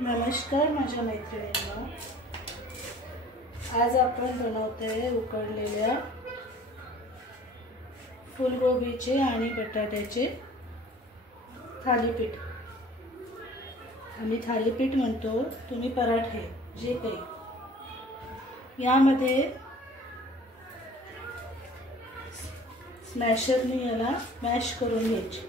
नमस्कार माझ्या मैत्रिणींनो, आज आपण बनवतोय उकडलेल्या फुलगोबीचे आणि बटाट्याचे थालीपीठ। आम्ही थालीपीठ म्हणतो, तुम्ही पराठे जे काही। यामध्ये स्मॅशरने याला मॅश करून घ्यायचे।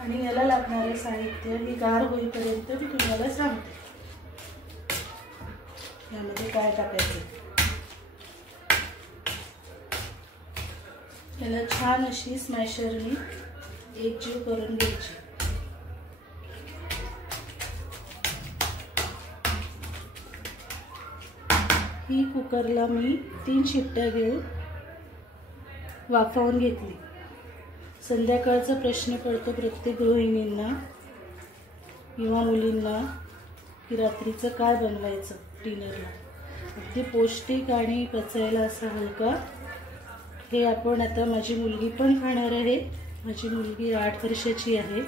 आणि याला लागणारे साहित्य ही गार होईपर्यंत मी तुम्हाला सांगते। यामध्ये काय टाकायचे, याला छान अशी स्मॅशरने एकजीव करून घ्यायची। ही कुकरला मी 3 शिट्ट्या घेऊन वाफवून घेतली। संध्याकाळचा प्रश्न पडतो प्रत्येक गृहिणींना किंवा मुलींना की रात्रीचं काय बनवायचं डिनरला। अगदी पौष्टिक आणि पचायला असा हलका हे आपण आता माझी मुलगी पण खाणार आहे। माझी मुलगी 8 वर्षाची आहे।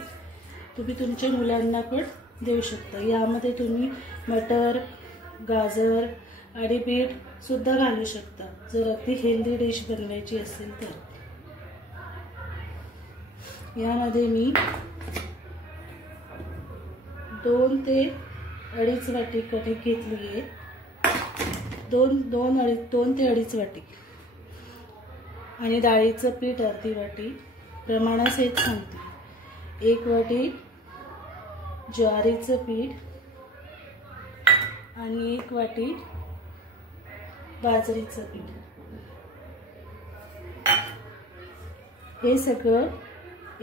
तुम्ही तुमच्या मुलांना पण देऊ शकता। यामध्ये तुम्ही मटर, गाजर आणि बीट सुद्धा घालू शकता जर अगदी हेल्दी डिश बनवायची असेल तर। यामध्ये मी 2 ते 2.5 वाटी कणिक घेतली आहे। 2 ते 2.5 वाटी आणि डाळीचं पीठ अर्धी वाटी, प्रमाणासहित सांगते। 1 वाटी ज्वारीचं पीठ आणि 1 वाटी बाजरीचं पीठ। हे सगळं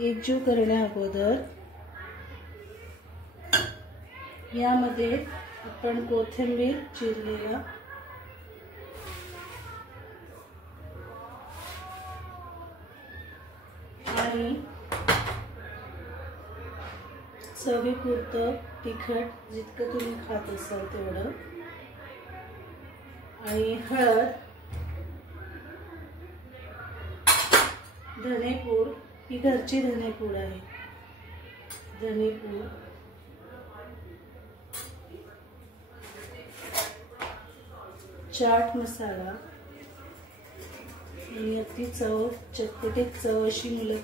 एकजीव करण्या अगोदर यामध्ये आपण कोथिंबीर चिरलेला आणि चवीपुरतं तिखट जितकं तुम्ही खात असाल तेवढं आणि हळद, धनेपूड ही घरची धनेपूड आहे, धनेपूड, चाट मसाला आणि अगदी चटपटीत चव अशी मुलं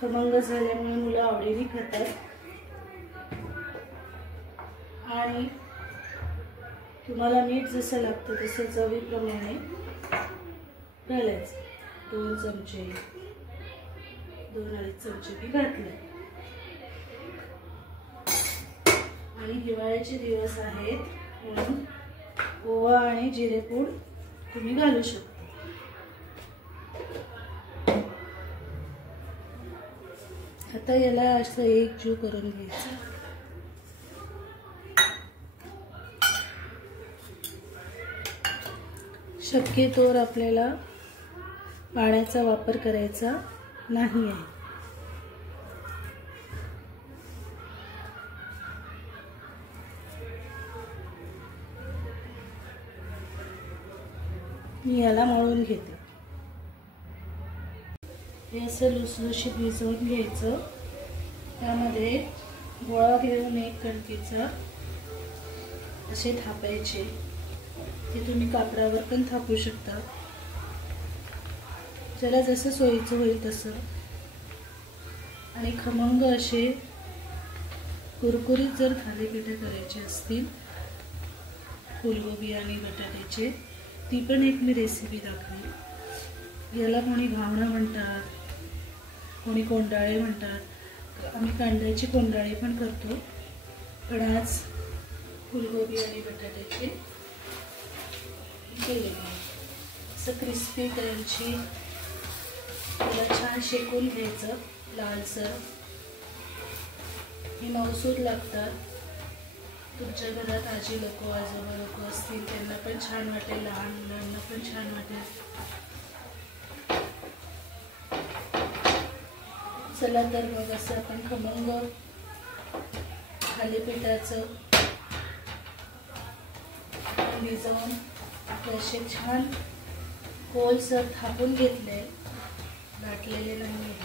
खमंग झाल्यामुळे मुलं आवडीने खातात। आणि तुम्हाला मीठ जसं लागतं तसं चवीप्रमाणे घालायचं। 2 चमचे 2-2.5 चमचे मी घातले। आणि हिवाळ्याचे दिवस आहेत म्हणून ओवा आणि जिरेपूड तुम्ही घालू शकता। आता याला असं एकजीव करून घ्यायचं। शक्यतोवर आपल्याला पाण्याचा वापर करायचा नाही आहे। मी याला मळून घेते। हे असं लुसलुशीत भिजवून घ्यायचं। त्यामध्ये गोळा घेऊन एक कणकीचा असे थापायचे। ते तुम्ही कापडावर पण थापू शकता, ज्याला जसं सोयीचं होईल तसं। आणि खमंग असे कुरकुरीत जर थालीपीठ करायचे असतील फुलगोबी आणि बटाट्याचे, ती पण एक मी रेसिपी दाखवली। याला कोणी घावणं म्हणतात, कोणी कोंडाळे म्हणतात। आम्ही कांद्याची कोंडाळे पण करतो, पण आज फुलगोबी आणि बटाट्याचे केले। असं क्रिस्पी क्रंची त्याला छान शेकून घ्यायचं लालसर। हे मऊसूद लागतात। तुमच्या घरात आजी लोक आजोबा लोक असतील त्यांना पण छान वाटेल, लहान मुलांना पण छान वाटेल। चला तर मग असं आपण खमंग थालीपीठाचं भिजवून असे छान गोलसर थापून घेतले, लाटलेले नाही।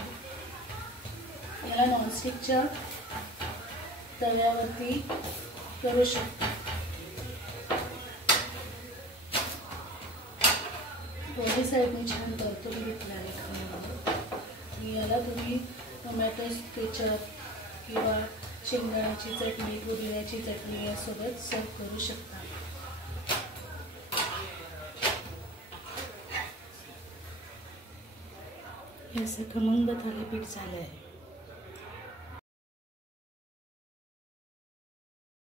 याला नॉनस्टिकच्या तव्यावरती करू शकता. दोन्ही साईडने छान परतून घेतलं आहे. याला तुम्ही टोमॅटो केचप किंवा शेंगदाण्याची चटणी, पुदिन्याची चटणी यासोबत सर्व करू शकता. हे असं खमंग थालीपीठ झालं आहे.